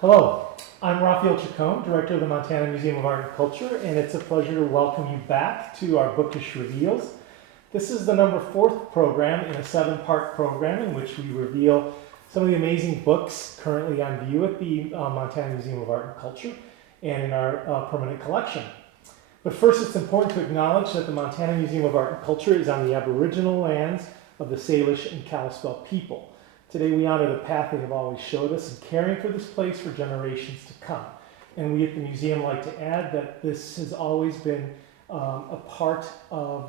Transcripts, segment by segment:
Hello, I'm Rafael Chacon, Director of the Montana Museum of Art and Culture, and it's a pleasure to welcome you back to our Bookish Reveals. This is the number 4th program in a 7-part program in which we reveal some of the amazing books currently on view at the Montana Museum of Art and Culture and in our permanent collection. But first, it's important to acknowledge that the Montana Museum of Art and Culture is on the Aboriginal lands of the Salish and Kalispel people. Today we honor the path they have always showed us in caring for this place for generations to come. And we at the museum like to add that this has always been a part of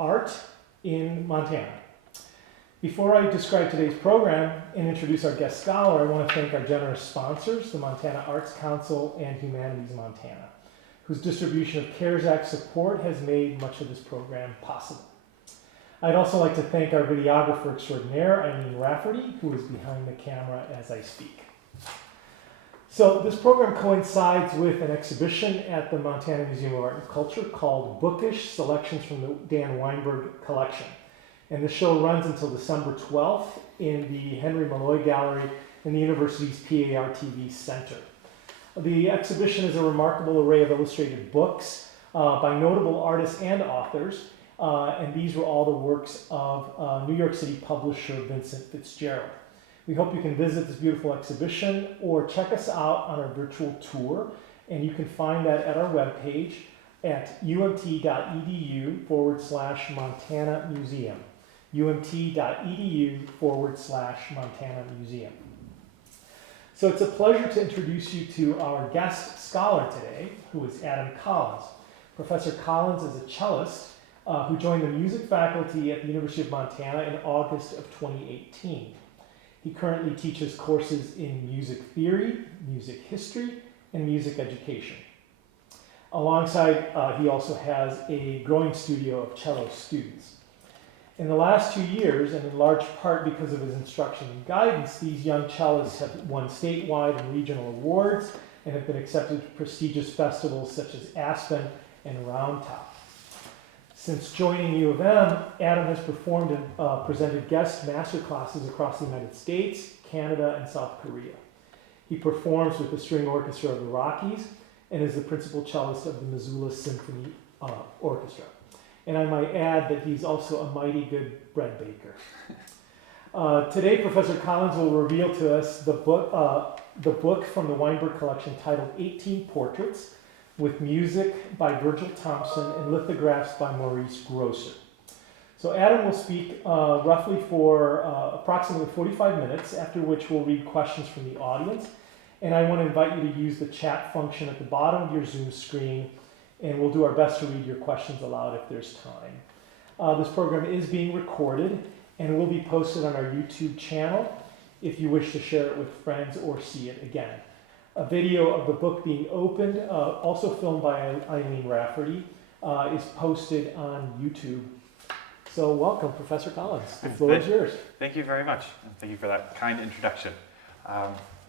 art in Montana. Before I describe today's program and introduce our guest scholar, I want to thank our generous sponsors, the Montana Arts Council and Humanities Montana, whose distribution of CARES Act support has made much of this program possible. I'd also like to thank our videographer extraordinaire, Eileen Rafferty, who is behind the camera as I speak. So this program coincides with an exhibition at the Montana Museum of Art and Culture called Bookish, Selections from the Dan Weinberg Collection. And the show runs until December 12th in the Henry Malloy Gallery in the university's PARTV Center. The exhibition is a remarkable array of illustrated books by notable artists and authors, and these were all the works of New York City publisher Vincent Fitzgerald. We hope you can visit this beautiful exhibition or check us out on our virtual tour, and you can find that at our webpage at umt.edu/Montana Museum. umt.edu/Montana Museum. So it's a pleasure to introduce you to our guest scholar today, who is Adam Collins. Professor Collins is a cellist who joined the music faculty at the University of Montana in August of 2018. He currently teaches courses in music theory, music history, and music education. Alongside, he also has a growing studio of cello students. In the last 2 years, and in large part because of his instruction and guidance, these young cellists have won statewide and regional awards and have been accepted to prestigious festivals such as Aspen and Round Top. Since joining U of M, Adam has performed and presented guest master classes across the United States, Canada, and South Korea. He performs with the String Orchestra of the Rockies and is the principal cellist of the Missoula Symphony Orchestra. And I might add that he's also a mighty good bread baker. Today, Professor Collins will reveal to us the book from the Weinberg collection titled 18 Portraits, with music by Virgil Thompson and lithographs by Maurice Grosser. So Adam will speak roughly for approximately 45 minutes, after which we'll read questions from the audience. And I want to invite you to use the chat function at the bottom of your Zoom screen, and we'll do our best to read your questions aloud if there's time. This program is being recorded and will be posted on our YouTube channel if you wish to share it with friends or see it again. A video of the book being opened, also filmed by Eileen Rafferty, is posted on YouTube. So welcome, Professor Collins. The floor is yours. Thank you very much. And thank you for that kind introduction.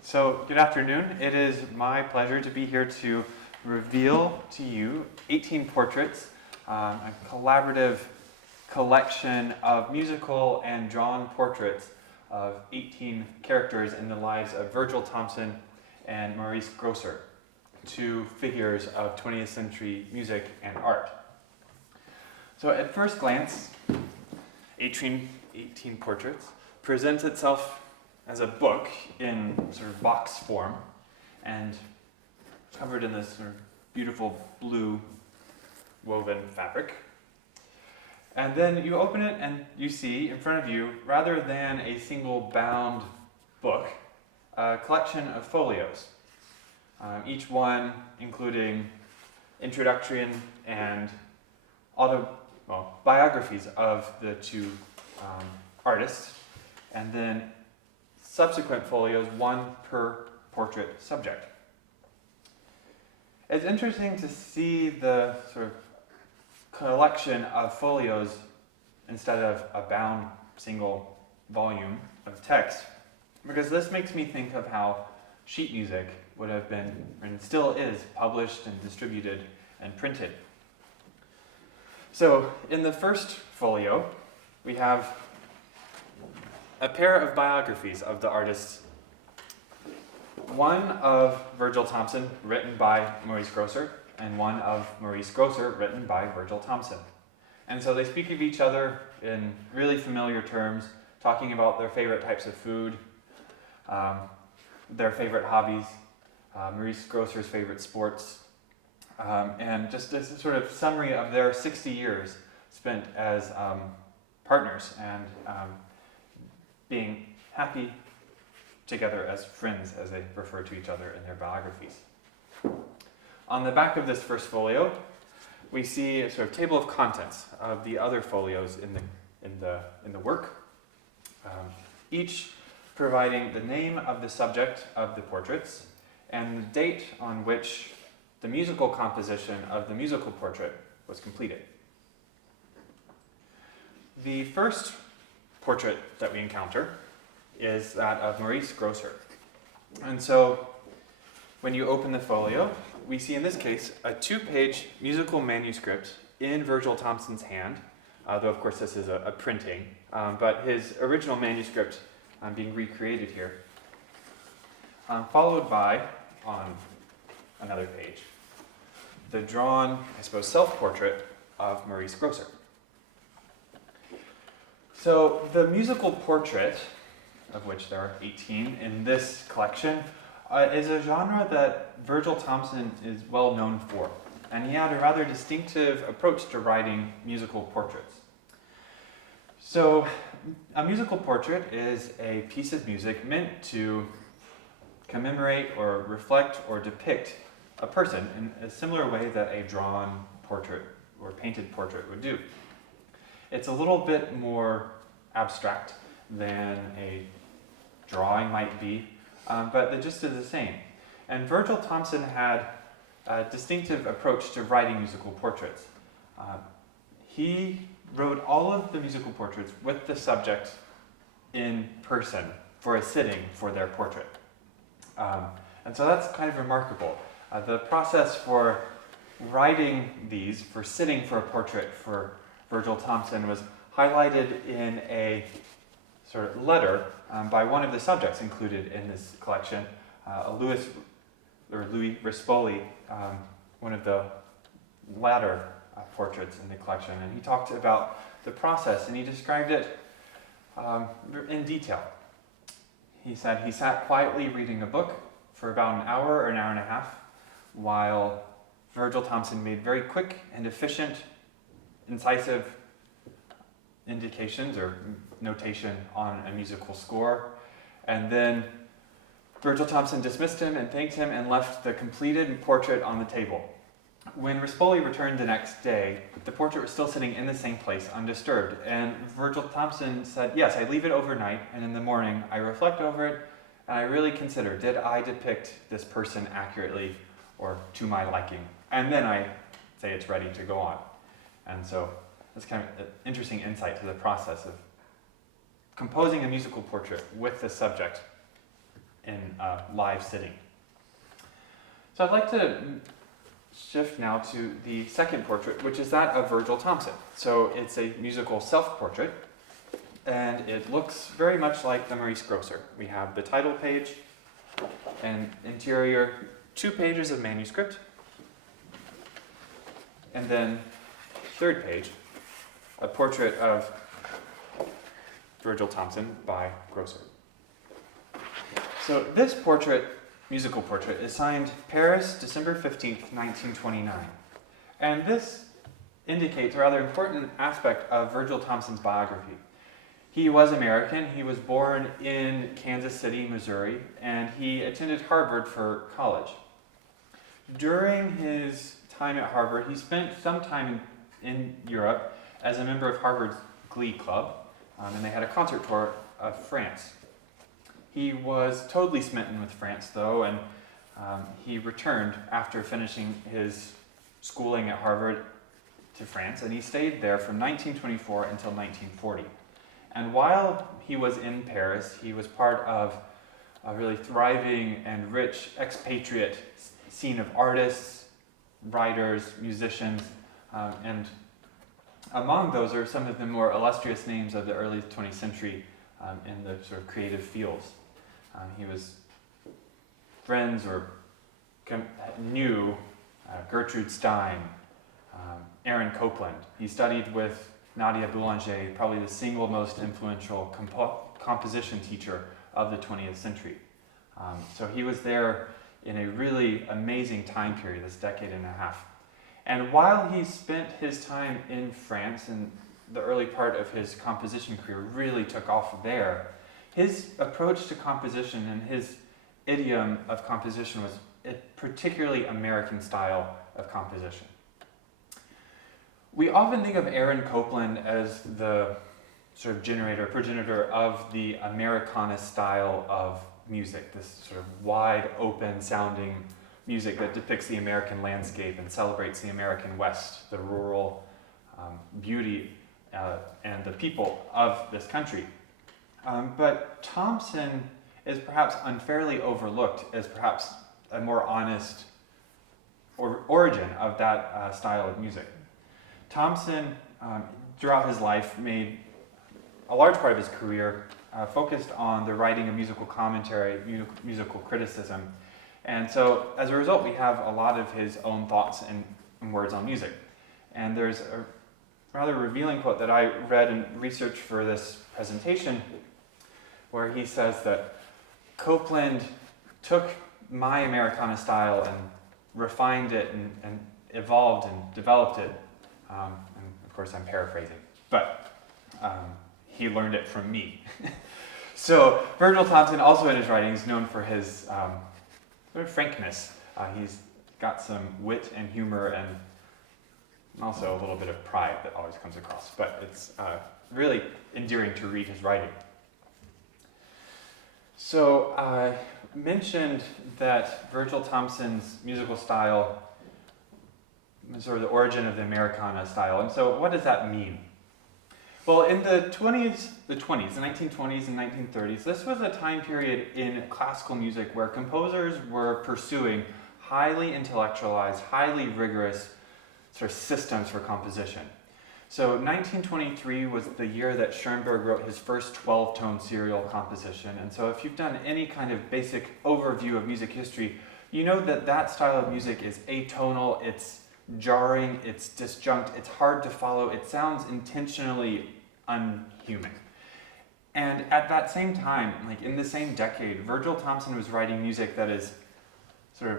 So good afternoon. It is my pleasure to be here to reveal to you 18 Portraits, a collaborative collection of musical and drawn portraits of 18 characters in the lives of Virgil Thompson and Maurice Grosser, 2 figures of 20th century music and art. So at first glance, 18 Portraits presents itself as a book in sort of box form and covered in this sort of beautiful blue woven fabric. And then you open it and you see in front of you, rather than a single bound book, a collection of folios, each one including introduction and biographies of the 2 artists, and then subsequent folios, 1 per portrait subject. It's interesting to see the sort of collection of folios instead of a bound single volume of text, because this makes me think of how sheet music would have been, and still is, published and distributed and printed. So in the first folio, we have a pair of biographies of the artists one of Virgil Thomson, written by Maurice Grosser, and one of Maurice Grosser, written by Virgil Thomson. And so they speak of each other in really familiar terms, talking about their favorite types of food, their favorite hobbies, Maurice Grosser's favorite sports, and just as a sort of summary of their 60 years spent as partners and being happy together as friends, as they refer to each other in their biographies. On the back of this first folio, we see a sort of table of contents of the other folios in the work, each providing the name of the subject of the portraits and the date on which the musical composition of the musical portrait was completed. The first portrait that we encounter is that of Maurice Grosser. And so when you open the folio, we see in this case a 2-page musical manuscript in Virgil Thomson's hand, though of course this is a printing, but his original manuscript being recreated here, followed by, on another page, the drawn, I suppose, self-portrait of Maurice Grosser. So the musical portrait, of which there are 18 in this collection, is a genre that Virgil Thomson is well known for, and he had a rather distinctive approach to writing musical portraits. So a musical portrait is a piece of music meant to commemorate or reflect or depict a person in a similar way that a drawn portrait or painted portrait would do. It's a little bit more abstract than a drawing might be, but the gist is the same. And Virgil Thomson had a distinctive approach to writing musical portraits. He wrote all of the musical portraits with the subject in person for a sitting for their portrait. And so that's kind of remarkable. The process for writing these, for sitting for a portrait for Virgil Thomson, was highlighted in a sort of letter by one of the subjects included in this collection, Louis Rispoli, one of the latter portraits in the collection, and he talked about the process and he described it in detail. He said he sat quietly reading a book for about an hour or an hour and a half while Virgil Thomson made very quick and efficient, incisive indications or notation on a musical score, and then Virgil Thomson dismissed him and thanked him and left the completed portrait on the table. When Rispoli returned the next day, the portrait was still sitting in the same place, undisturbed, and Virgil Thomson said, "Yes, I leave it overnight, and in the morning I reflect over it, and I really consider, did I depict this person accurately or to my liking? And then I say it's ready to go on." And so that's kind of an interesting insight to the process of composing a musical portrait with the subject in a live sitting. So I'd like to shift now to the second portrait, which is that of Virgil Thomson. So it's a musical self-portrait, and it looks very much like the Maurice Grosser. We have the title page, and interior 2 pages of manuscript, and then third page, a portrait of Virgil Thomson by Grosser. So this portrait, musical portrait, is signed Paris, December 15th, 1929. And this indicates a rather important aspect of Virgil Thomson's biography. He was American. He was born in Kansas City, Missouri, and he attended Harvard for college. During his time at Harvard, he spent some time in Europe as a member of Harvard's Glee Club, and they had a concert tour of France. He was totally smitten with France, though, and he returned after finishing his schooling at Harvard to France, and he stayed there from 1924 until 1940. And while he was in Paris, he was part of a really thriving and rich expatriate scene of artists, writers, musicians, and among those are some of the more illustrious names of the early 20th century in the sort of creative fields. He was friends knew Gertrude Stein, Aaron Copland. He studied with Nadia Boulanger, probably the single most influential composition teacher of the 20th century. So he was there in a really amazing time period, this decade and a half. And while he spent his time in France, and the early part of his composition career really took off there, his approach to composition and his idiom of composition was a particularly American style of composition. We often think of Aaron Copland as the sort of progenitor of the Americana style of music, this sort of wide open sounding music that depicts the American landscape and celebrates the American West, the rural beauty and the people of this country. But Thompson is perhaps unfairly overlooked as perhaps a more honest origin of that style of music. Thompson, throughout his life, made a large part of his career focused on the writing of musical commentary, musical criticism. And so, as a result, we have a lot of his own thoughts and words on music. And there's a rather revealing quote that I read in research for this presentation, where he says that Copland took my Americana style and refined it and evolved and developed it. And of course, I'm paraphrasing, but he learned it from me. So Virgil Thompson, also in his writing, is known for his sort of frankness. He's got some wit and humor and also a little bit of pride that always comes across, but it's really endearing to read his writing. So I mentioned that Virgil Thompson's musical style is sort of the origin of the Americana style. And so what does that mean? Well, in the 1920s and 1930s, this was a time period in classical music where composers were pursuing highly intellectualized, highly rigorous sort of systems for composition. So 1923 was the year that Schoenberg wrote his first 12-tone serial composition. And so if you've done any kind of basic overview of music history, you know that that style of music is atonal, it's jarring, it's disjunct, it's hard to follow, it sounds intentionally unhuman. And at that same time, like in the same decade, Virgil Thompson was writing music that is sort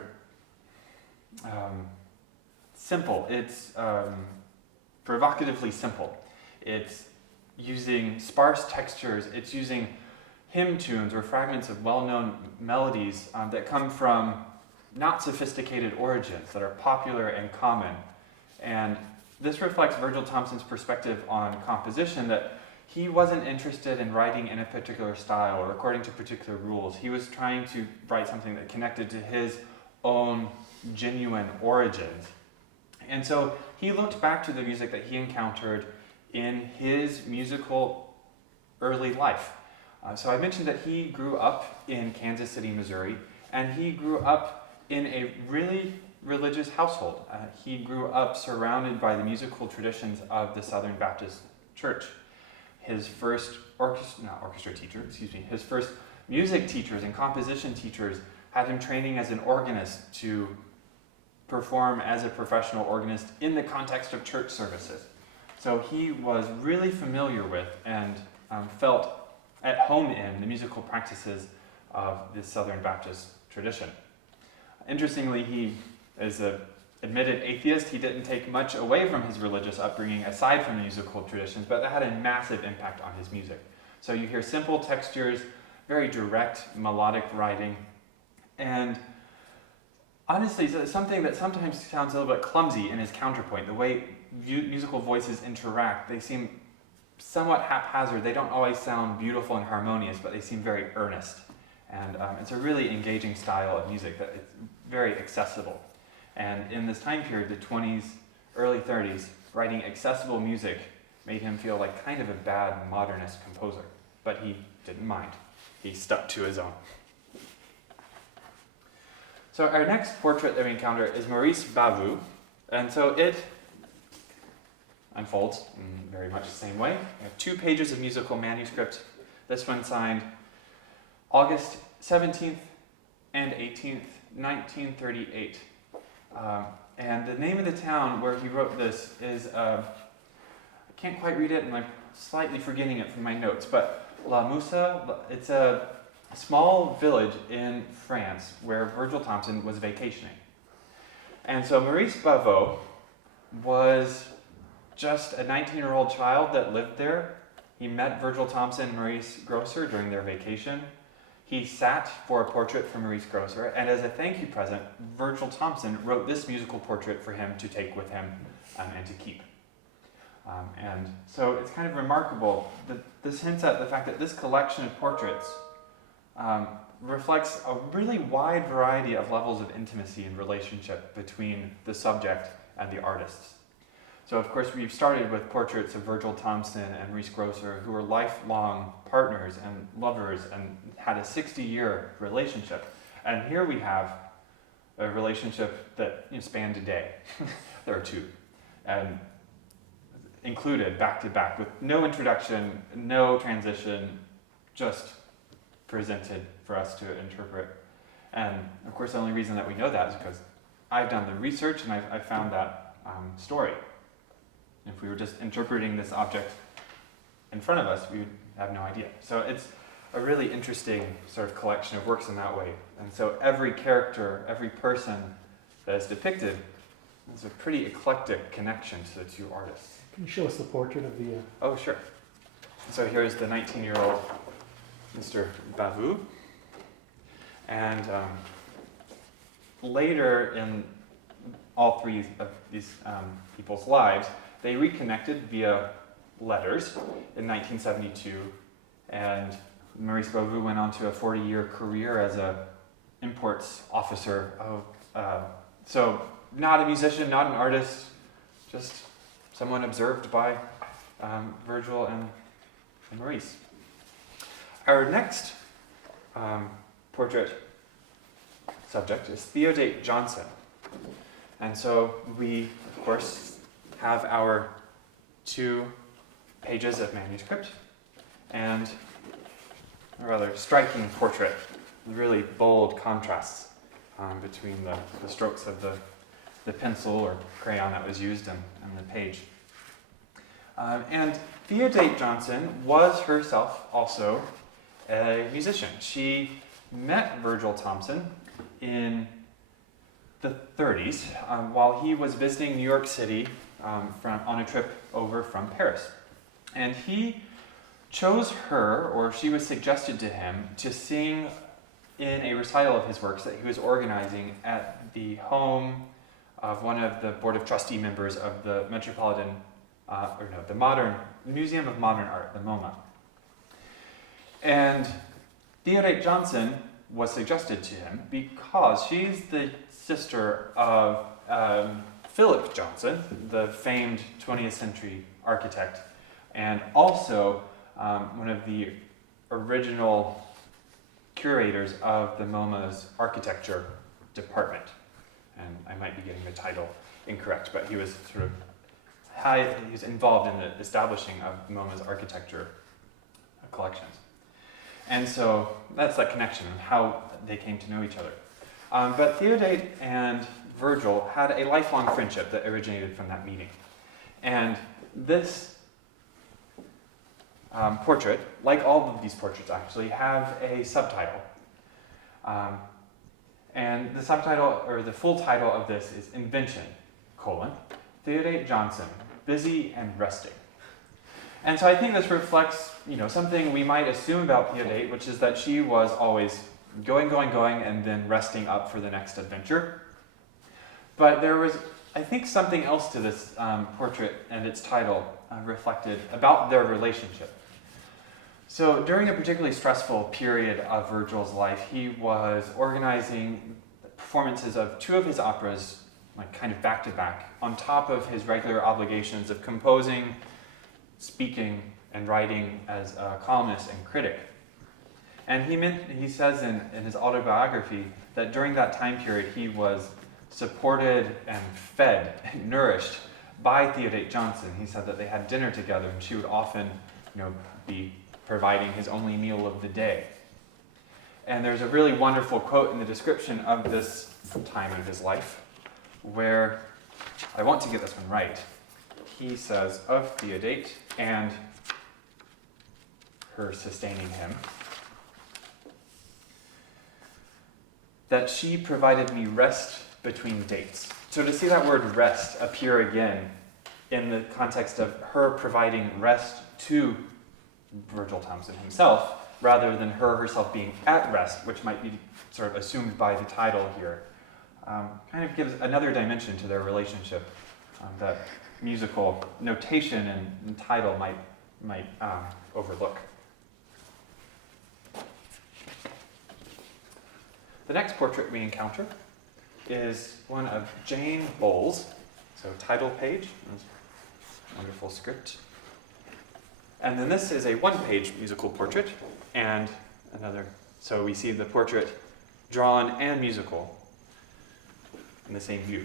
of simple. It's provocatively simple. It's using sparse textures. It's using hymn tunes or fragments of well-known melodies that come from not sophisticated origins, that are popular and common. And this reflects Virgil Thompson's perspective on composition, that he wasn't interested in writing in a particular style or according to particular rules. He was trying to write something that connected to his own genuine origins. And so he looked back to the music that he encountered in his musical early life. So I mentioned that he grew up in Kansas City, Missouri, and he grew up in a really religious household. He grew up surrounded by the musical traditions of the Southern Baptist Church. His first his first music teachers and composition teachers had him training as an organist to perform as a professional organist in the context of church services. So he was really familiar with and felt at home in the musical practices of the Southern Baptist tradition. Interestingly, he is an admitted atheist. He didn't take much away from his religious upbringing aside from the musical traditions, but that had a massive impact on his music. So you hear simple textures, very direct melodic writing, and honestly, something that sometimes sounds a little bit clumsy in his counterpoint, the way musical voices interact, they seem somewhat haphazard. They don't always sound beautiful and harmonious, but they seem very earnest. And it's a really engaging style of music that it's very accessible. And in this time period, the 20s, early 30s, writing accessible music made him feel like kind of a bad modernist composer. But he didn't mind. He stuck to his own. So our next portrait that we encounter is Maurice Bavoux, and so it unfolds in very much the same way. We have 2 pages of musical manuscript. This one signed August 17th and 18th, 1938. And the name of the town where he wrote this is, I can't quite read it and I'm slightly forgetting it from my notes, but La Moussa, it's a small village in France where Virgil Thomson was vacationing. And so Maurice Bavot was just a 19-year-old child that lived there. He met Virgil Thomson and Maurice Grosser during their vacation. He sat for a portrait for Maurice Grosser, and as a thank you present, Virgil Thomson wrote this musical portrait for him to take with him and to keep. And so it's kind of remarkable that this hints at the fact that this collection of portraits reflects a really wide variety of levels of intimacy and relationship between the subject and the artists. So of course we've started with portraits of Virgil Thomson and Maurice Grosser, who were lifelong partners and lovers and had a 60-year relationship. And here we have a relationship that spanned a day. There are two. And included back to back with no introduction, no transition, just presented for us to interpret. And of course the only reason that we know that is because I've done the research and I've found that story. If we were just interpreting this object in front of us, we would have no idea. So it's a really interesting sort of collection of works in that way. And so every character, every person that is depicted is a pretty eclectic connection to the two artists. Can you show us the portrait of the... Oh, sure. So here's the 19-year-old Mr. Bavou. And later in all three of these people's lives, they reconnected via letters in 1972, and Maurice Bavou went on to a 40-year career as an imports officer. So not a musician, not an artist, just someone observed by Virgil and Maurice. Our next portrait subject is Theodate Johnson. And so we, of course, have our 2 pages of manuscript and a rather striking portrait, really bold contrasts between the strokes of the pencil or crayon that was used and the page. And Theodate Johnson was herself also a musician. She met Virgil Thomson in the 30s while he was visiting New York City on a trip over from Paris. And he chose her, or she was suggested to him, to sing in a recital of his works that he was organizing at the home of one of the Board of Trustee members of the the Museum of Modern Art, the MoMA. And Theodate Johnson was suggested to him because she's the sister of Philip Johnson, the famed 20th century architect, and also one of the original curators of the MoMA's architecture department. And I might be getting the title incorrect, but he was he was involved in the establishing of MoMA's architecture collections. And so that's that connection and how they came to know each other. But Theodate and Virgil had a lifelong friendship that originated from that meeting. And this portrait, like all of these portraits actually, have a subtitle. And the subtitle, or the full title of this is Invention, Theodate Johnson, Busy and Resting. And so I think this reflects, something we might assume about Theodate, which is that she was always going, and then resting up for the next adventure. But there was, I think, something else to this portrait and its title reflected about their relationship. So during a particularly stressful period of Virgil's life, he was organizing performances of 2 of his operas, kind of back to back, on top of his regular obligations of composing, speaking, and writing as a columnist and critic. And he says in his autobiography that during that time period he was supported and fed and nourished by Theodate Johnson. He said that they had dinner together and she would often be providing his only meal of the day. And there's a really wonderful quote in the description of this time of his life where, I want to get this one right, he says of Theodate and her sustaining him, that she provided me rest between dates. So to see that word rest appear again in the context of her providing rest to Virgil Thomson himself, rather than her herself being at rest, which might be sort of assumed by the title here, kind of gives another dimension to their relationship that musical notation and title might overlook. The next portrait we encounter is one of Jane Bowles, so title page, wonderful script. And then this is a one-page musical portrait, and another, so we see the portrait drawn and musical in the same view.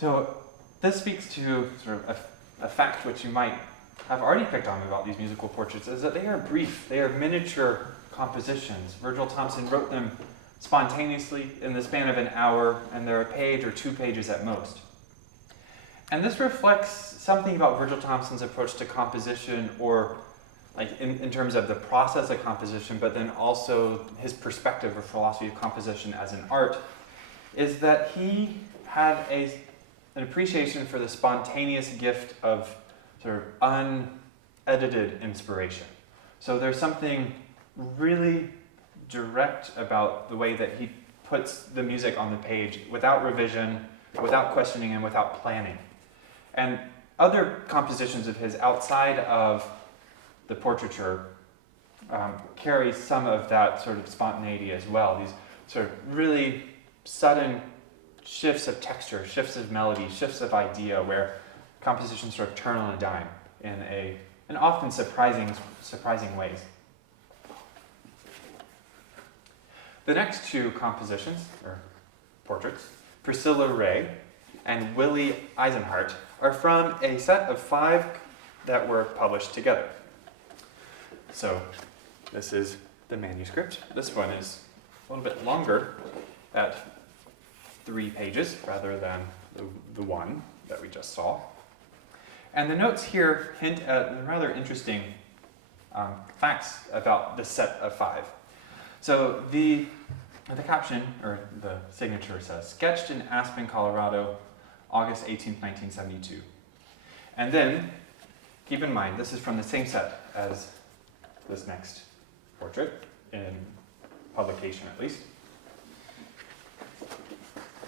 So this speaks to sort of a fact which you might have already picked on about these musical portraits, is that they are brief, they are miniature compositions. Virgil Thomson wrote them spontaneously in the span of an hour, and they're a page or 2 pages at most. And this reflects something about Virgil Thomson's approach to composition, or like in terms of the process of composition, but then also his perspective or philosophy of composition as an art, is that he had an appreciation for the spontaneous gift of sort of unedited inspiration. So there's something really direct about the way that he puts the music on the page without revision, without questioning, and without planning. And other compositions of his outside of the portraiture carry some of that sort of spontaneity as well. These sort of really sudden shifts of texture, shifts of melody, shifts of idea, where compositions sort of turn on a dime in often surprising ways. The next 2 compositions, or portraits, Priscilla Ray and Willie Eisenhart, are from a set of 5 that were published together. So this is the manuscript. This one is a little bit longer at 3 pages rather than the one that we just saw. And the notes here hint at rather interesting facts about the set of 5. So the caption, or the signature says, sketched in Aspen, Colorado, August 18th, 1972. And then, keep in mind, this is from the same set as this next portrait, in publication at least.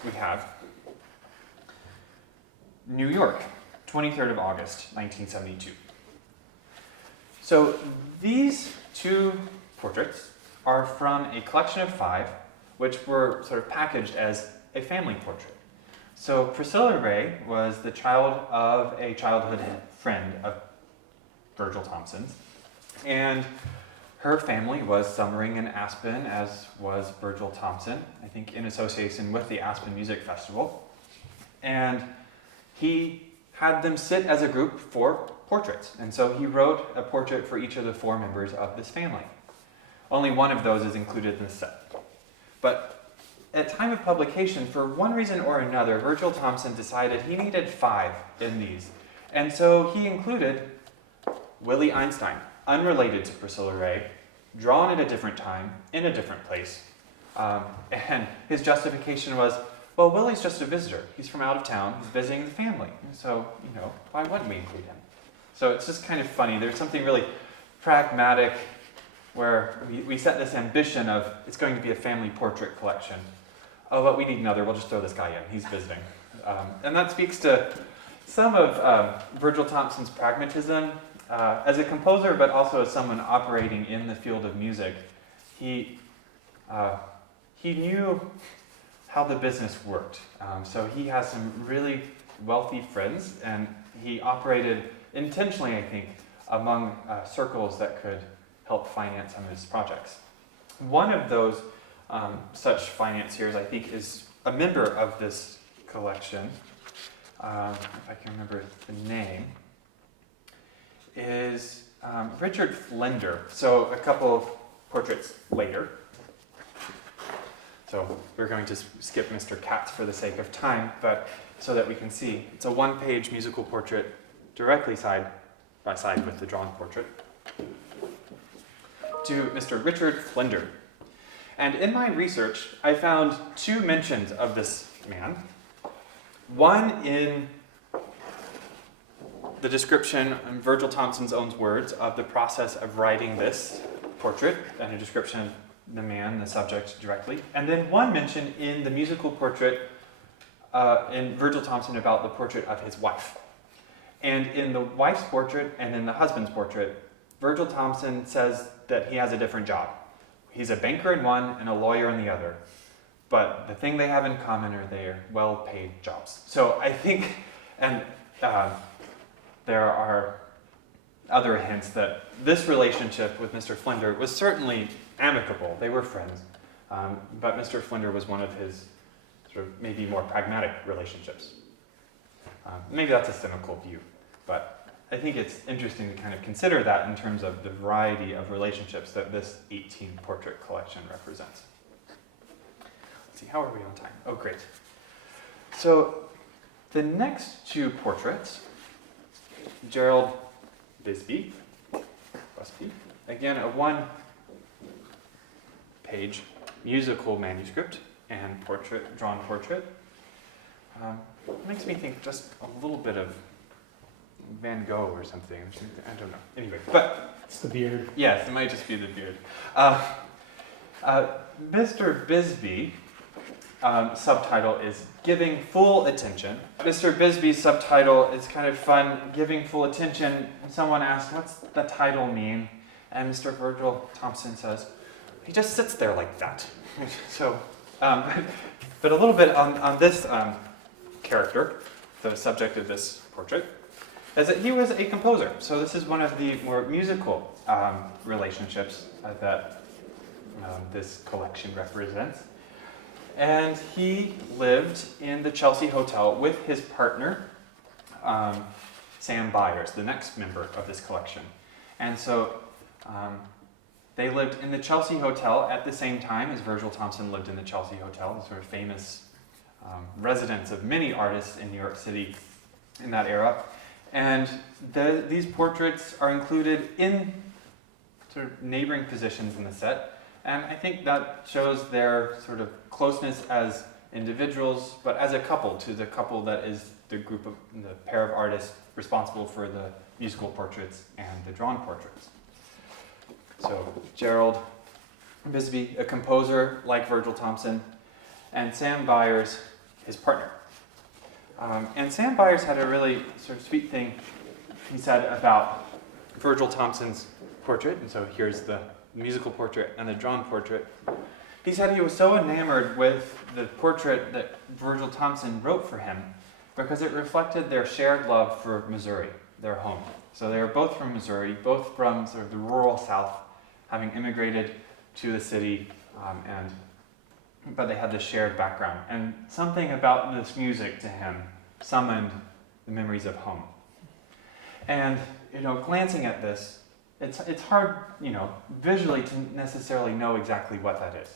We have New York, 23rd of August, 1972. So these 2 portraits are from a collection of 5, which were sort of packaged as a family portrait. So Priscilla Ray was the child of a childhood friend of Virgil Thomson's, and her family was summering in Aspen, as was Virgil Thomson, I think in association with the Aspen Music Festival. And he had them sit as a group for portraits, and so he wrote a portrait for each of the 4 members of this family. Only one of those is included in the set. But at time of publication, for one reason or another, Virgil Thomson decided he needed 5 in these. And so he included Willie Einstein, unrelated to Priscilla Ray, drawn at a different time, in a different place. And his justification was, well, Willie's just a visitor. He's from out of town. He's visiting the family. So, why wouldn't we include him? So it's just kind of funny. There's something really pragmatic where we set this ambition of it's going to be a family portrait collection. Oh, but we need another. We'll just throw this guy in. He's visiting. And that speaks to some of Virgil Thomson's pragmatism as a composer, but also as someone operating in the field of music. He knew how the business worked. So he has some really wealthy friends, and he operated intentionally, I think, among circles that could help finance some of his projects. One of those such financiers, I think, is a member of this collection. If I can remember the name, is Richard Flender. So a couple of portraits later. So we're going to skip Mr. Katz for the sake of time, but so that we can see. It's a one-page musical portrait directly side by side with the drawn portrait. To Mr. Richard Flender. And in my research, I found two mentions of this man. One in the description, in Virgil Thompson's own words, of the process of writing this portrait, and a description of the man, the subject directly. And then one mention in the musical portrait in Virgil Thompson about the portrait of his wife. And in the wife's portrait and in the husband's portrait, Virgil Thompson says that he has a different job. He's a banker in one and a lawyer in the other. But the thing they have in common are their well-paid jobs. So I think, and there are other hints that this relationship with Mr. Flender was certainly amicable. They were friends. But Mr. Flender was one of his sort of maybe more pragmatic relationships. Maybe that's a cynical view, but I think it's interesting to kind of consider that in terms of the variety of relationships that this 18 portrait collection represents. Let's see, how are we on time? Oh, great. So the next two portraits, Gerald Busby, again, a one-page musical manuscript and portrait, drawn portrait. Makes me think just a little bit of Van Gogh or something. I don't know. Anyway, but It's the beard. yes, it might just be the beard. Mr. Busby, subtitle is Giving Full Attention. Mr. Busby's subtitle is kind of fun, Giving Full Attention. Someone asked, what's the title mean? And Mr. Virgil Thompson says, he just sits there like that. So, but a little bit on this character, the subject of this portrait, is that he was a composer. So this is one of the more musical relationships that this collection represents. And he lived in the Chelsea Hotel with his partner, Sam Byers, the next member of this collection. And so they lived in the Chelsea Hotel at the same time as Virgil Thompson lived in the Chelsea Hotel, sort of famous residence of many artists in New York City in that era. And these portraits are included in sort of neighboring positions in the set. And I think that shows their sort of closeness as individuals, but as a couple, to the couple that is the pair of artists responsible for the musical portraits and the drawn portraits. So Gerald Busby, a composer like Virgil Thompson, and Sam Byers, his partner. And Sam Byers had a really sort of sweet thing he said about Virgil Thompson's portrait, and so here's the musical portrait and the drawn portrait. He said he was so enamored with the portrait that Virgil Thompson wrote for him because it reflected their shared love for Missouri, their home. So they were both from Missouri, both from sort of the rural South, having immigrated to the city, but they had this shared background. And something about this music to him summoned the memories of home. And, glancing at this, it's hard, visually to necessarily know exactly what that is.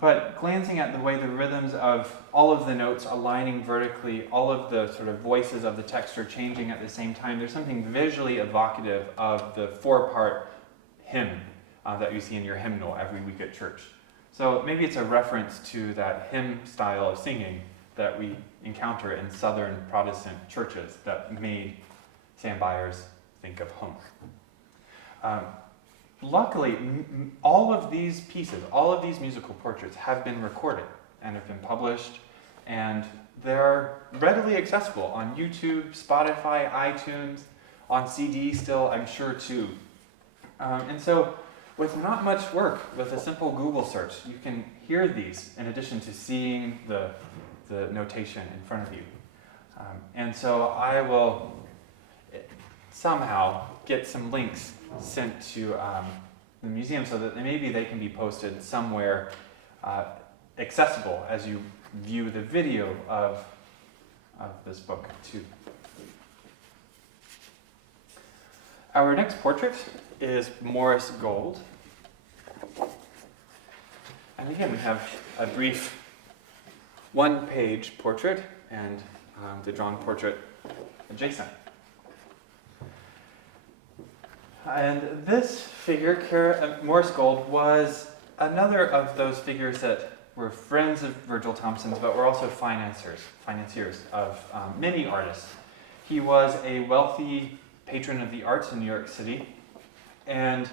But glancing at the way the rhythms of all of the notes aligning vertically, all of the sort of voices of the text are changing at the same time, there's something visually evocative of the four-part hymn that you see in your hymnal every week at church. So maybe it's a reference to that hymn style of singing that we encounter in Southern Protestant churches that made Sam Byers think of home. Luckily, all of these pieces, all of these musical portraits have been recorded and have been published, and they're readily accessible on YouTube, Spotify, iTunes, on CD still, I'm sure too. And so, with not much work, with a simple Google search, you can hear these in addition to seeing the notation in front of you. And so I will somehow get some links sent to the museum so that maybe they can be posted somewhere accessible as you view the video of this book too. Our next portrait is Morris Gold. And again, we have a brief one-page portrait and the drawn portrait adjacent. And this figure, Morris Gold, was another of those figures that were friends of Virgil Thomson's, but were also financiers of many artists. He was a wealthy patron of the arts in New York City, and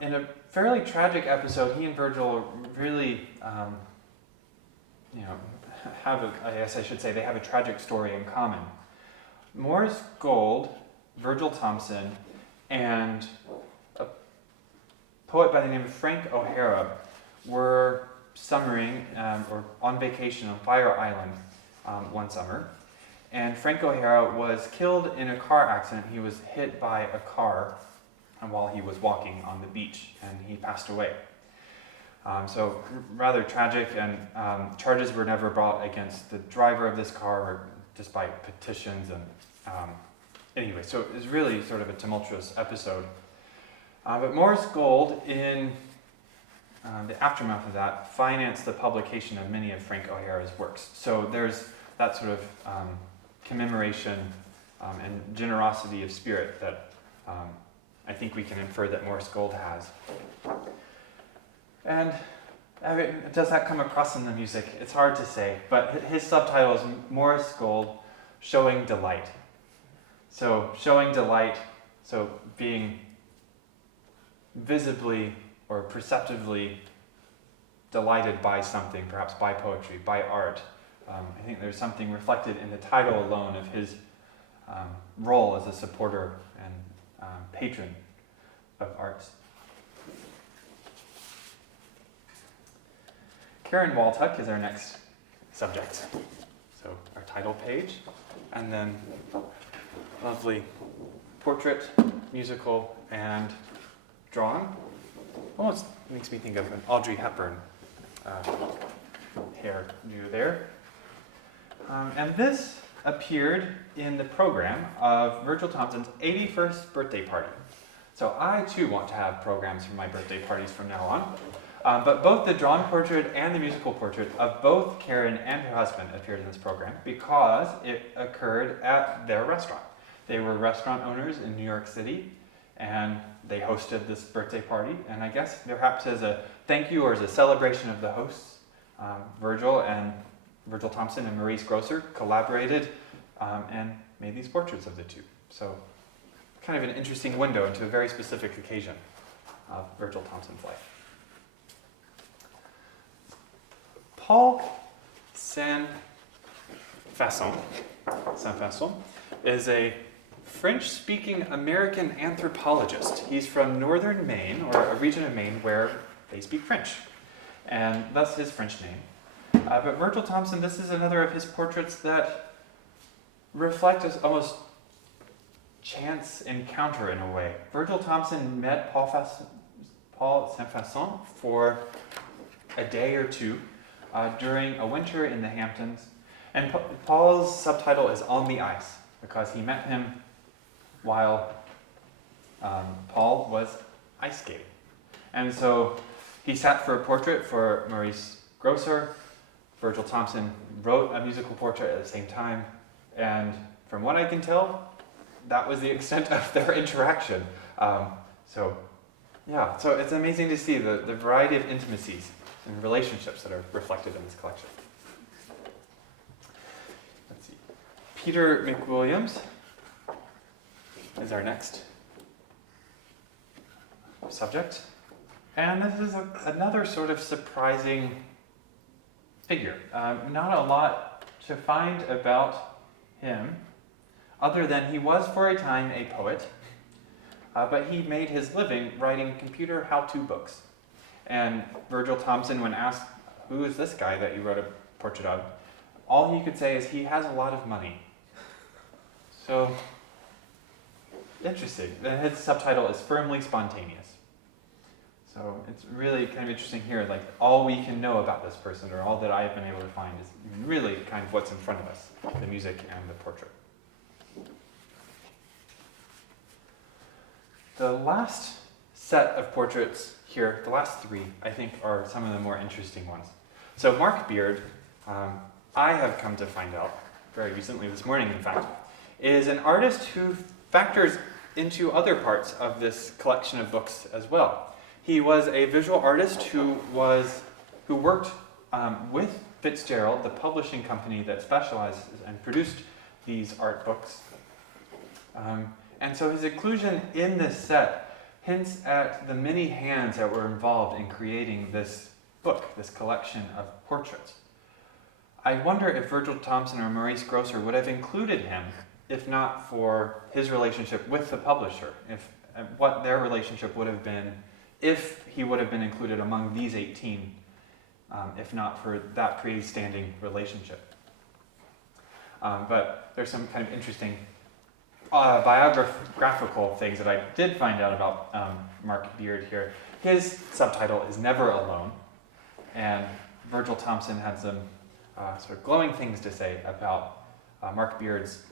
in a fairly tragic episode, he and Virgil really, they have a tragic story in common. Morris Gold, Virgil Thomson, and a poet by the name of Frank O'Hara were summering or on vacation on Fire Island one summer. And Frank O'Hara was killed in a car accident. He was hit by a car while he was walking on the beach, and he passed away. So rather tragic, and charges were never brought against the driver of this car, despite petitions. And anyway, so it was really sort of a tumultuous episode. But Morris Gold, in the aftermath of that, financed the publication of many of Frank O'Hara's works. So there's that sort of commemoration and generosity of spirit that I think we can infer that Morris Gold has. And does that come across in the music? It's hard to say, but his subtitle is Morris Gold, Showing Delight. So showing delight, so being visibly or perceptively delighted by something, perhaps by poetry, by art. I think there's something reflected in the title alone of his role as a supporter and patron of arts. Karen Waltuck is our next subject. So our title page, and then lovely portrait, musical, and drawn. Almost makes me think of an Audrey Hepburn hairdo there. And this appeared in the program of Virgil Thomson's 81st birthday party. So I too want to have programs for my birthday parties from now on. But both the drawn portrait and the musical portrait of both Karen and her husband appeared in this program because it occurred at their restaurant. They were restaurant owners in New York City, and they hosted this birthday party. And I guess perhaps as a thank you or as a celebration of the hosts, Virgil Thomson and Maurice Grosser collaborated and made these portraits of the two. So kind of an interesting window into a very specific occasion of Virgil Thomson's life. Paul Saint-Fasson is a French-speaking American anthropologist. He's from northern Maine, or a region of Maine where they speak French, and thus his French name. But Virgil Thomson, this is another of his portraits that reflect as almost chance encounter in a way. Virgil Thomson met Paul Saint-Fasson for a day or two during a winter in the Hamptons. And Paul's subtitle is On the Ice, because he met him while Paul was ice skating. And so he sat for a portrait for Maurice Grosser. Virgil Thomson wrote a musical portrait at the same time. And from what I can tell, that was the extent of their interaction. So it's amazing to see the variety of intimacies and relationships that are reflected in this collection. Let's see. Peter McWilliams is our next subject. And this is another sort of surprising figure. Not a lot to find about him, other than he was for a time a poet, but he made his living writing computer how-to books. And Virgil Thomson, when asked, who is this guy that you wrote a portrait of, all he could say is he has a lot of money. So, interesting. His subtitle is Firmly Spontaneous. So it's really kind of interesting here, like all we can know about this person, or all that I've been able to find, is really kind of what's in front of us, the music and the portrait. The last set of portraits here, the last three, I think are some of the more interesting ones. So Mark Beard, I have come to find out, very recently this morning in fact, is an artist who factors into other parts of this collection of books as well. He was a visual artist who worked with Fitzgerald, the publishing company that specializes and produced these art books. And so his inclusion in this set hints at the many hands that were involved in creating this book, this collection of portraits. I wonder if Virgil Thomson or Maurice Grosser would have included him if not for his relationship with the publisher, what their relationship would have been if he would have been included among these 18, if not for that pre-standing relationship. But there's some kind of interesting biographical things that I did find out about Mark Beard here. His subtitle is Never Alone, and Virgil Thomson had some sort of glowing things to say about Mark Beard's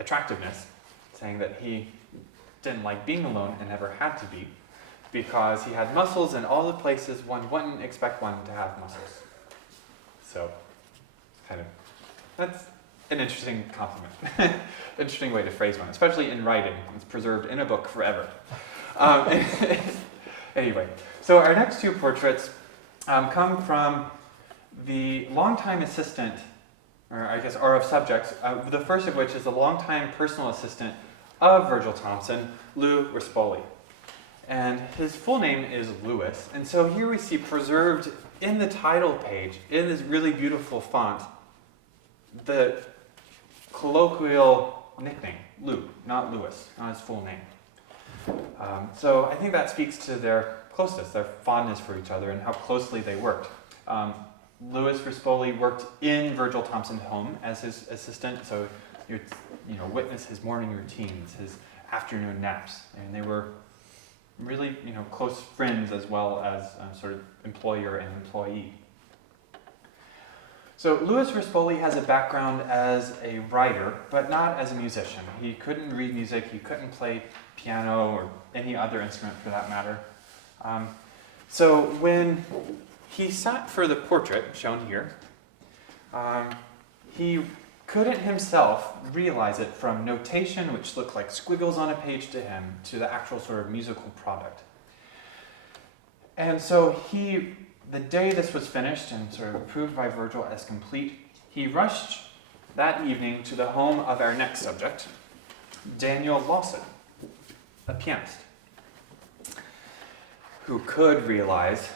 attractiveness, saying that he didn't like being alone and never had to be, because he had muscles in all the places one wouldn't expect one to have muscles. So, that's an interesting compliment. Interesting way to phrase one, especially in writing. It's preserved in a book forever. Anyway, so our next two portraits come from the longtime assistant, or I guess are of subjects, the first of which is the longtime personal assistant of Virgil Thomson, Lou Rispoli. And his full name is Louis. And so here we see preserved in the title page, in this really beautiful font, the colloquial nickname, Lou, not Louis, not his full name. So I think that speaks to their closeness, their fondness for each other, and how closely they worked. Louis Rispoli worked in Virgil Thomson's home as his assistant, so you witness his morning routines, his afternoon naps, and they were really close friends as well as sort of employer and employee. So Louis Rispoli has a background as a writer, but not as a musician. He couldn't read music, he couldn't play piano or any other instrument for that matter. So when he sat for the portrait shown here, he couldn't himself realize it from notation, which looked like squiggles on a page to him, to the actual sort of musical product. And so the day this was finished and sort of approved by Virgil as complete, he rushed that evening to the home of our next subject, Daniel Lawson, a pianist, who could realize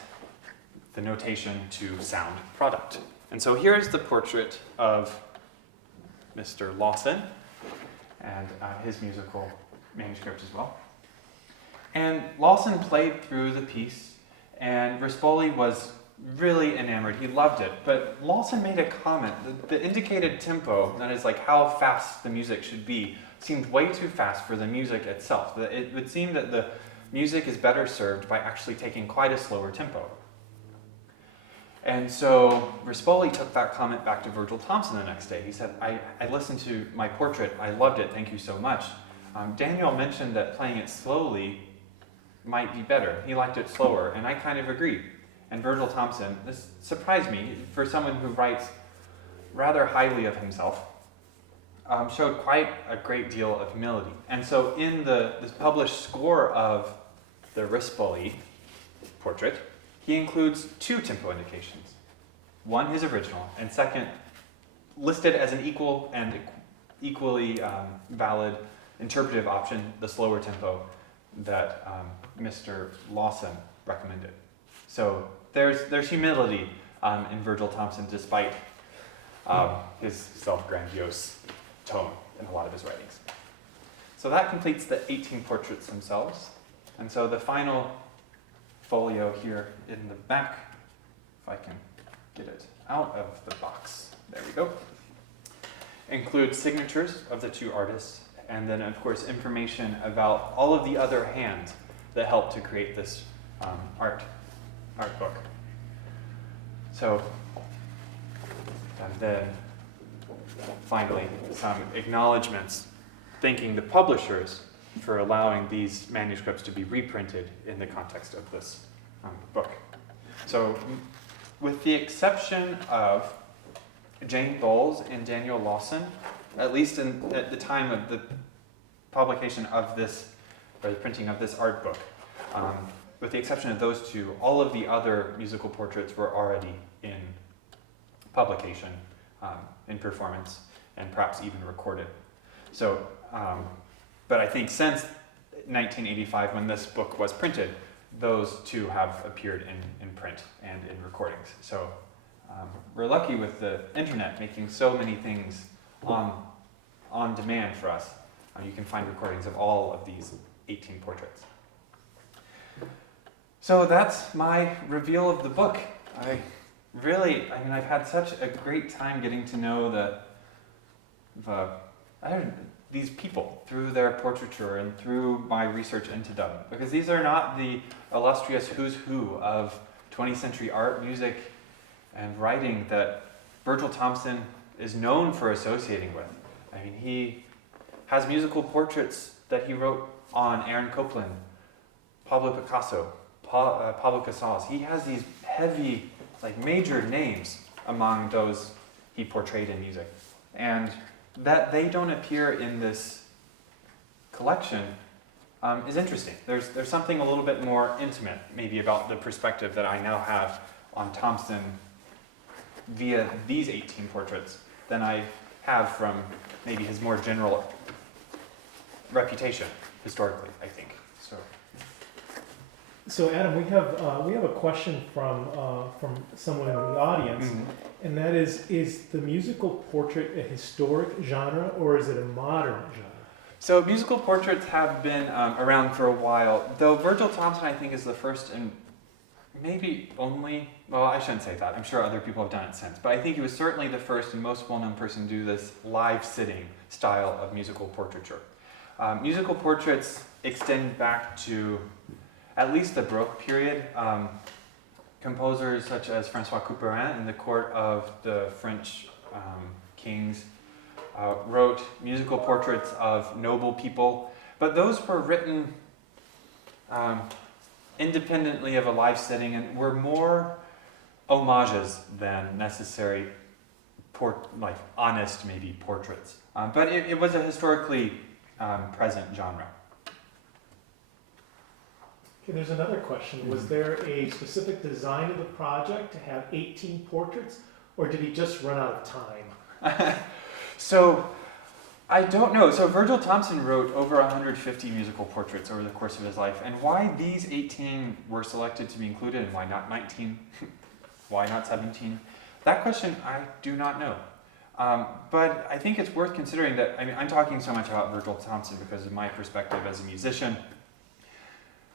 the notation to sound product. And so here's the portrait of Mr. Lawson and his musical manuscript as well. And Lawson played through the piece, and Rispoli was really enamored. He loved it. But Lawson made a comment. The indicated tempo, that is like how fast the music should be, seemed way too fast for the music itself. It would seem that the music is better served by actually taking quite a slower tempo. And so Rispoli took that comment back to Virgil Thomson the next day. He said, I listened to my portrait, I loved it, thank you so much. Daniel mentioned that playing it slowly might be better. He liked it slower, and I kind of agreed. And Virgil Thomson, this surprised me, for someone who writes rather highly of himself, showed quite a great deal of humility. And so in this published score of the Rispoli portrait, he includes two tempo indications. One, his original, and second, listed as an equal and equally valid interpretive option, the slower tempo that Mr. Lawson recommended. So there's humility in Virgil Thomson, despite his self-grandiose tone in a lot of his writings. So that completes the 18 portraits themselves. And so the final folio here in the back, if I can get it out of the box, there we go, includes signatures of the two artists, and then of course information about all of the other hands that helped to create this art book. So, and then finally some acknowledgments thanking the publishers for allowing these manuscripts to be reprinted in the context of this book. So, with the exception of Jane Bowles and Daniel Lawson, at least at the time of the publication of this, or the printing of this art book, with the exception of those two, all of the other musical portraits were already in publication, in performance, and perhaps even recorded. So, but I think since 1985, when this book was printed, those two have appeared in print and in recordings. So we're lucky with the internet making so many things on demand for us. You can find recordings of all of these 18 portraits. So that's my reveal of the book. I've had such a great time getting to know these people through their portraiture and through my research into them. Because these are not the illustrious who's who of 20th century art, music, and writing that Virgil Thomson is known for associating with. I mean, he has musical portraits that he wrote on Aaron Copland, Pablo Picasso, Pablo Casals. He has these heavy, major names among those he portrayed in music. And that they don't appear in this collection is interesting. There's something a little bit more intimate, maybe, about the perspective that I now have on Thomson via these 18 portraits than I have from maybe his more general reputation historically, I think. So Adam, we have a question from someone in the audience, and that is the musical portrait a historic genre or is it a modern genre? So musical portraits have been around for a while, though Virgil Thomson I think is the first and maybe only, well, I shouldn't say that, I'm sure other people have done it since, but I think he was certainly the first and most well-known person to do this live sitting style of musical portraiture. Musical portraits extend back to at least the Baroque period. Composers such as François Couperin in the court of the French kings wrote musical portraits of noble people, but those were written independently of a live setting and were more homages than necessary honest maybe portraits. But it was a historically present genre. Okay, there's another question. Was there a specific design of the project to have 18 portraits, or did he just run out of time? So, I don't know. So Virgil Thomson wrote over 150 musical portraits over the course of his life, and why these 18 were selected to be included and why not 19, why not 17, that question I do not know. But I think it's worth considering that, I'm talking so much about Virgil Thomson because of my perspective as a musician,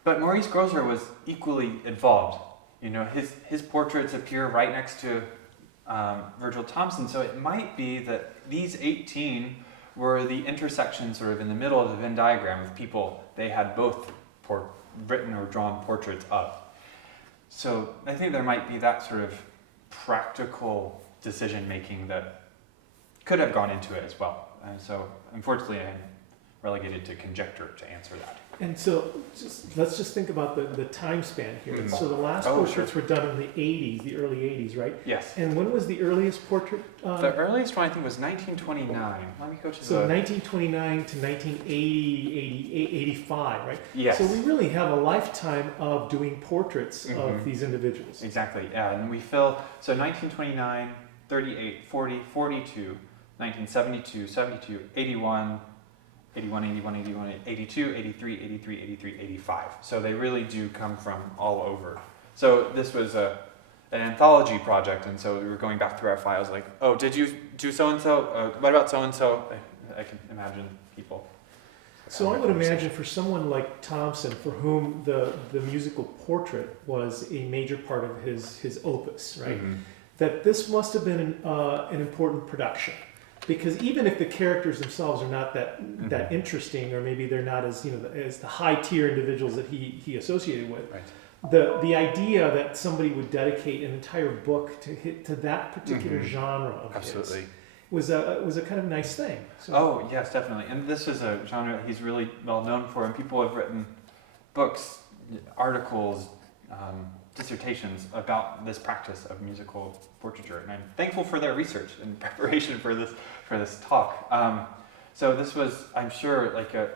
but Maurice Grosser was equally involved. His portraits appear right next to Virgil Thomson, so it might be that these 18 were the intersection sort of in the middle of the Venn diagram of people they had both written or drawn portraits of. So I think there might be that sort of practical decision making that could have gone into it as well. And so unfortunately I'm relegated to conjecture to answer that. And so let's just think about the time span here. So the last portraits were done in the 80s, the early 80s, right? Yes. And when was the earliest portrait? The earliest one I think was 1929. Let me go to 1929 to 1980, 85, right? Yes. So we really have a lifetime of doing portraits of these individuals. Exactly, yeah. And we fill, 1929, 38, 40, 42, 1972, 72, 81, 81, 81, 81, 82, 83, 83, 83, 85. So they really do come from all over. So this was an anthology project, and so we were going back through our files like, oh, did you do so-and-so? What about so-and-so? I can imagine people. So I would imagine for someone like Thomson, for whom the musical portrait was a major part of his opus, right? That this must have been an important production. Because even if the characters themselves are not that interesting, or maybe they're not as as the high tier individuals that he associated with, right. the idea that somebody would dedicate an entire book to that particular genre of his was a kind of nice thing. So, Oh, yes, definitely. And this is a genre he's really well known for, and people have written books, articles, dissertations about this practice of musical portraiture, and I'm thankful for their research in preparation for this talk. So this was, I'm sure, like a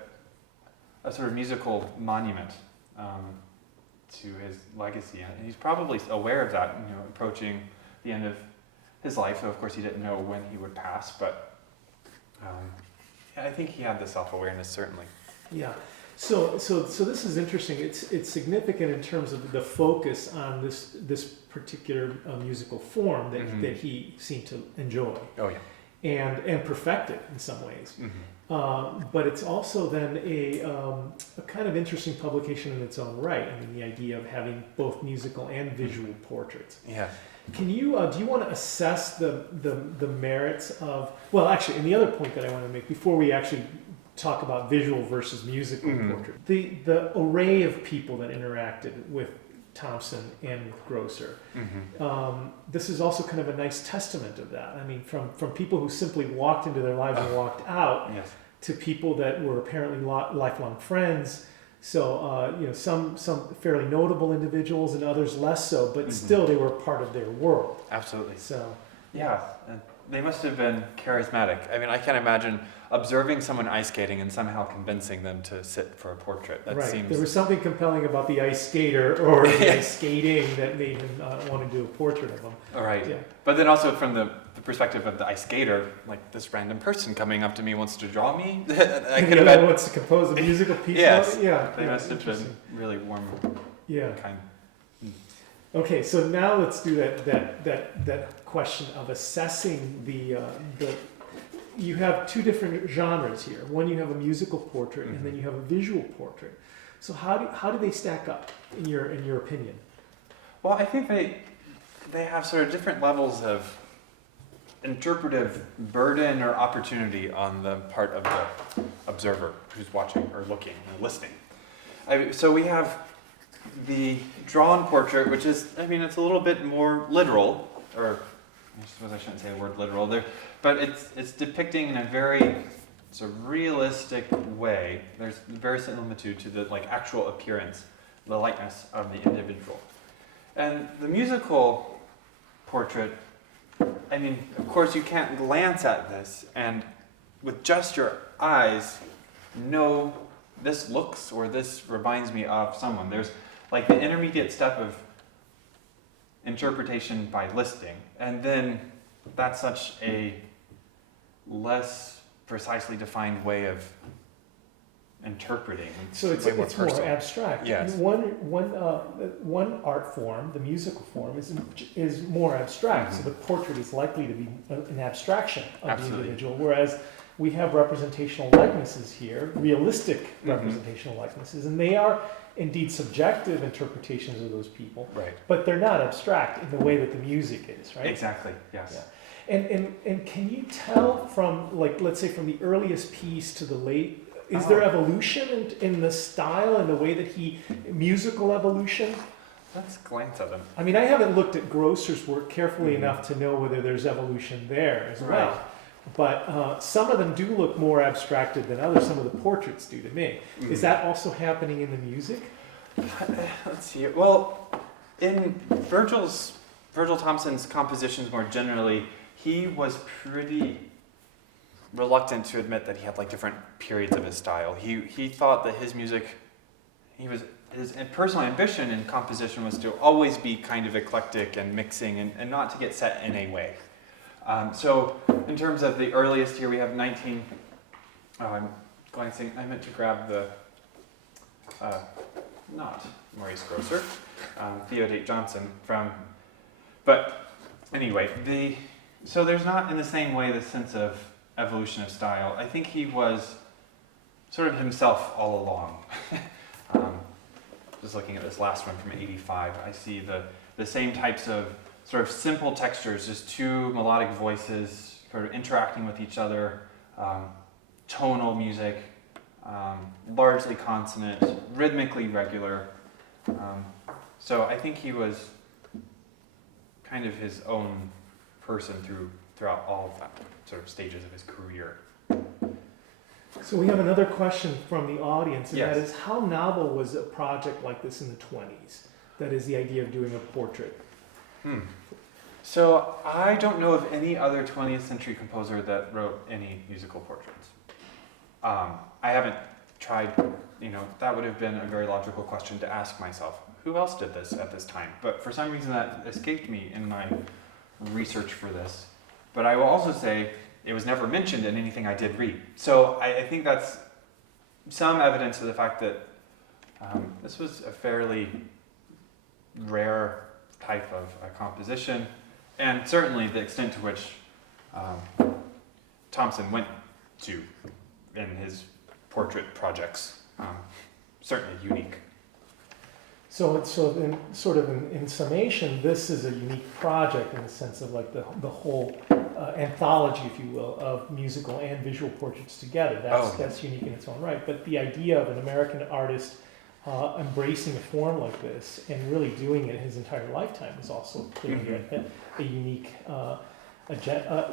sort of musical monument to his legacy, and he's probably aware of that, approaching the end of his life. So of course he didn't know when he would pass, but I think he had the self-awareness, certainly. yeah. So this is interesting. It's significant in terms of the focus on this particular musical form that he seemed to enjoy. Oh yeah. And perfected in some ways. But it's also then a kind of interesting publication in its own right. I mean, the idea of having both musical and visual portraits. Yeah. Can you do you want to assess the merits of, well, actually, and the other point that I want to make before we actually talk about visual versus musical portrait, the array of people that interacted with Thompson and with Grosser. This is also kind of a nice testament of that. I mean, from people who simply walked into their lives and walked out, Yes. to people that were apparently lifelong friends. So some fairly notable individuals and others less so, but still they were part of their world. Absolutely. So Yeah, and they must have been charismatic. I mean, I can't imagine observing someone ice skating and somehow convincing them to sit for a portrait. That right, seems... there was something compelling about the ice skater or the ice skating that made him want to do a portrait of him. All right. Yeah. But then also from the perspective of the ice skater, like this random person coming up to me wants to draw me. I could The have other wants to compose a musical piece. Yes. Yeah. They yeah, must have been interesting. really warm, Yeah. kind. Okay, so now let's do that question of assessing the. You have two different genres here. One, you have a musical portrait, and then you have a visual portrait. So how do they stack up in your opinion? Well, I think they have sort of different levels of interpretive burden or opportunity on the part of the observer who's watching or looking or listening. So we have the drawn portrait, which is, I mean, it's a little bit more literal, or I suppose I shouldn't say the word literal there, but it's depicting in a very sort of realistic way. There's verisimilitude to the actual appearance, the likeness of the individual. And the musical portrait, I mean, of course you can't glance at this and with just your eyes know this looks or this reminds me of someone. There's like the intermediate step of interpretation by listening, and then that's such a less precisely defined way of interpreting. So it's more abstract. Yes. One art form, the musical form, is more abstract. So the portrait is likely to be an abstraction of the individual, whereas we have representational likenesses here, realistic representational likenesses, and they are indeed subjective interpretations of those people. Right. But they're not abstract in the way that the music is, right? Exactly. Yes. Yeah. And can you tell from, let's say, from the earliest piece to the late, is there evolution in the style and the way that musical evolution? Let's glance at them. I mean, I haven't looked at Grosser's work carefully enough to know whether there's evolution there as well. But some of them do look more abstracted than others. Some of the portraits do to me. Is that also happening in the music? Let's see. Well, in Virgil Thompson's compositions more generally, he was pretty reluctant to admit that he had different periods of his style. He thought that his music, his personal ambition in composition was to always be kind of eclectic and mixing and not to get set in a way. So in terms of the earliest here, we have I'm glancing, I meant to grab the, not Maurice Grosser, Theodate Johnson but anyway, so there's not in the same way the sense of evolution of style. I think he was sort of himself all along. Just looking at this last one from 85, I see the same types of sort of simple textures, just two melodic voices sort of interacting with each other, tonal music, largely consonant, rhythmically regular. So I think he was kind of his own person through throughout all of that sort of stages of his career. So we have another question from the audience, and Yes. that is, how novel was a project like this in the 20s? That is the idea of doing a portrait. So I don't know of any other 20th century composer that wrote any musical portraits. I haven't tried, that would have been a very logical question to ask myself. Who else did this at this time? But for some reason that escaped me in my research for this. But I will also say it was never mentioned in anything I did read. So I think that's some evidence of the fact that this was a fairly rare type of composition, and certainly the extent to which Thompson went to in his portrait projects, certainly unique. So in summation, this is a unique project in the sense of like the whole anthology, if you will, of musical and visual portraits together. That's unique in its own right. But the idea of an American artist embracing a form like this and really doing it his entire lifetime is also clearly a unique agenda.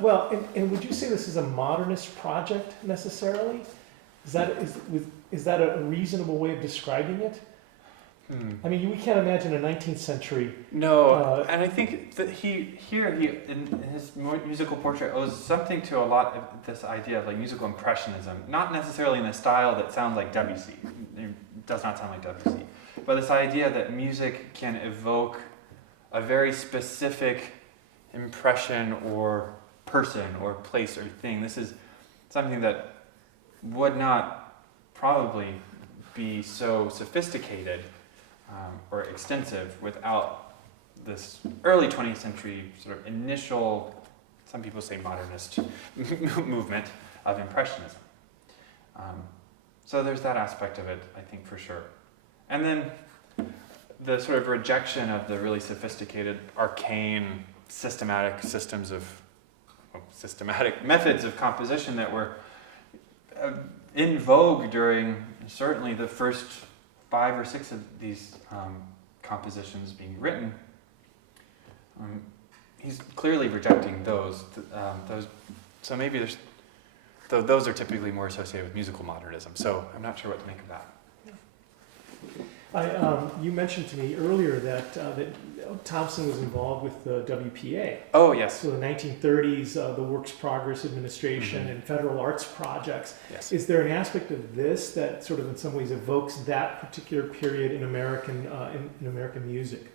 And would you say this is a modernist project necessarily? Is that a reasonable way of describing it? I mean, we can't imagine a 19th century. No, and I think that he in his musical portrait owes something to a lot of this idea of like musical impressionism, not necessarily in a style that sounds like Debussy. It does not sound like Debussy, but this idea that music can evoke a very specific impression or person or place or thing. This is something that would not probably be so sophisticated or extensive without this early 20th century sort of initial, some people say modernist movement of Impressionism. So there's that aspect of it, I think, for sure. And then the sort of rejection of the really sophisticated, arcane, systematic methods of composition that were in vogue during certainly the first 5 or 6 of these compositions being written. He's clearly rejecting those. So maybe those are typically more associated with musical modernism. So I'm not sure what to make of that. You mentioned to me earlier that Thompson was involved with the WPA. Oh, yes. So the 1930s, the Works Progress Administration and federal arts projects. Yes. Is there an aspect of this that sort of in some ways evokes that particular period in American music?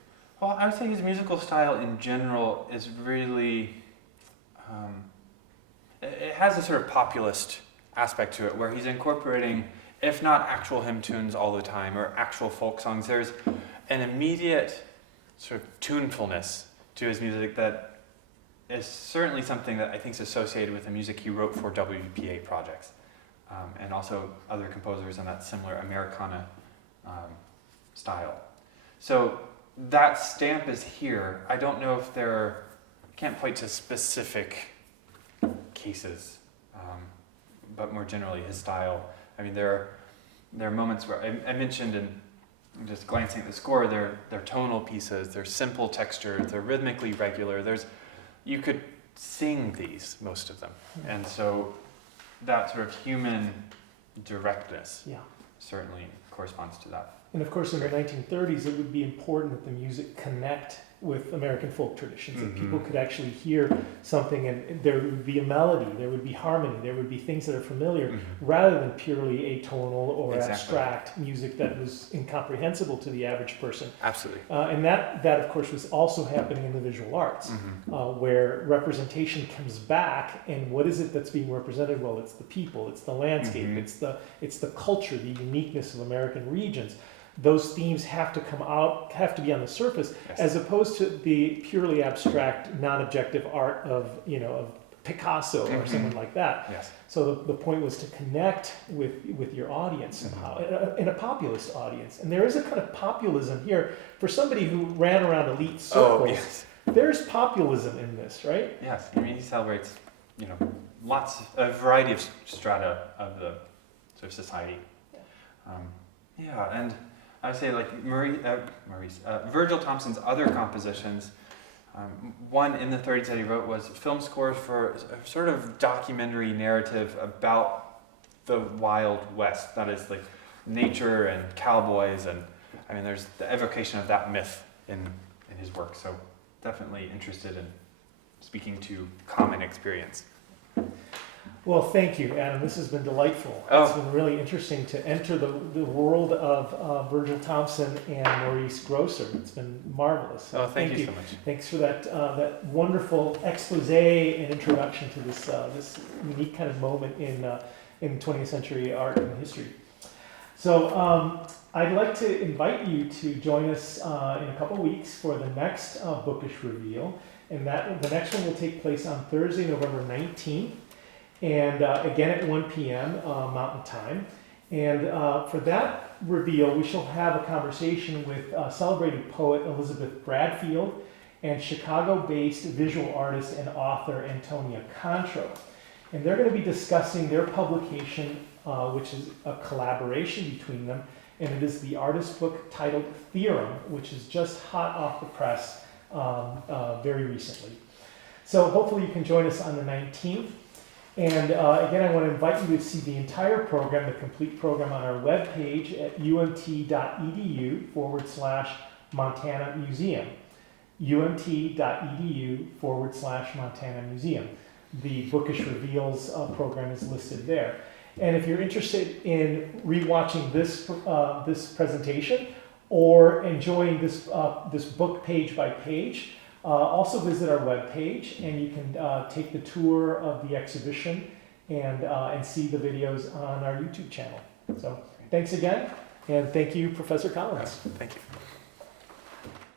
Well, I would say his musical style in general is really, it has a sort of populist aspect to it where he's incorporating, if not actual hymn tunes all the time or actual folk songs, there's an immediate sort of tunefulness to his music that is certainly something that I think is associated with the music he wrote for WPA projects, and also other composers in that similar Americana style. So that stamp is here. I don't know if can't point to specific cases, but more generally his style. I mean, there are moments where I mentioned in just glancing at the score, they're tonal pieces, they're simple textures, they're rhythmically regular. You could sing these, most of them. And so that sort of human directness certainly corresponds to that. And of course, in the 1930s, it would be important that the music connect with American folk traditions, that people could actually hear something and there would be a melody, there would be harmony, there would be things that are familiar, rather than purely atonal or abstract music that was incomprehensible to the average person. Absolutely. And that, of course, was also happening in the visual arts, where representation comes back, and what is it that's being represented? Well, it's the people, it's the landscape, it's the culture, the uniqueness of American regions. Those themes have to come out, have to be on the surface, as opposed to the purely abstract, non-objective art of Picasso or someone like that. Yes. So the point was to connect with your audience somehow, in a populist audience. And there is a kind of populism here for somebody who ran around elite circles. Oh, yes. There's populism in this, right? Yes. I mean, he celebrates, a variety of strata of the sort of society. And I would say like Virgil Thomson's other compositions, One in the 30s that he wrote was film scores for a sort of documentary narrative about the Wild West. That is like nature and cowboys, and I mean, there's the evocation of that myth in his work. So definitely interested in speaking to common experience. Well, thank you, Adam. This has been delightful. It's been really interesting to enter the world of Virgil Thompson and Maurice Grosser. It's been marvelous. Oh, thank you so much. Thanks for that wonderful expose and introduction to this unique kind of moment in 20th century art and history. So I'd like to invite you to join us in a couple weeks for the next Bookish Reveal, and the next one will take place on Thursday, November 19th. And again at 1 p.m. Mountain Time. And for that reveal, we shall have a conversation with celebrated poet Elizabeth Bradfield and Chicago-based visual artist and author Antonia Contro. And they're going to be discussing their publication, which is a collaboration between them, and it is the artist book titled Theorem, which is just hot off the press very recently. So hopefully you can join us on the 19th. And again, I want to invite you to see the entire program, the complete program, on our webpage at umt.edu/Montana Museum. umt.edu/Montana Museum. The Bookish Reveals program is listed there. And if you're interested in rewatching this presentation or enjoying this book page by page, also visit our webpage, and you can take the tour of the exhibition and see the videos on our YouTube channel. So thanks again, and thank you, Professor Collins. Thank you.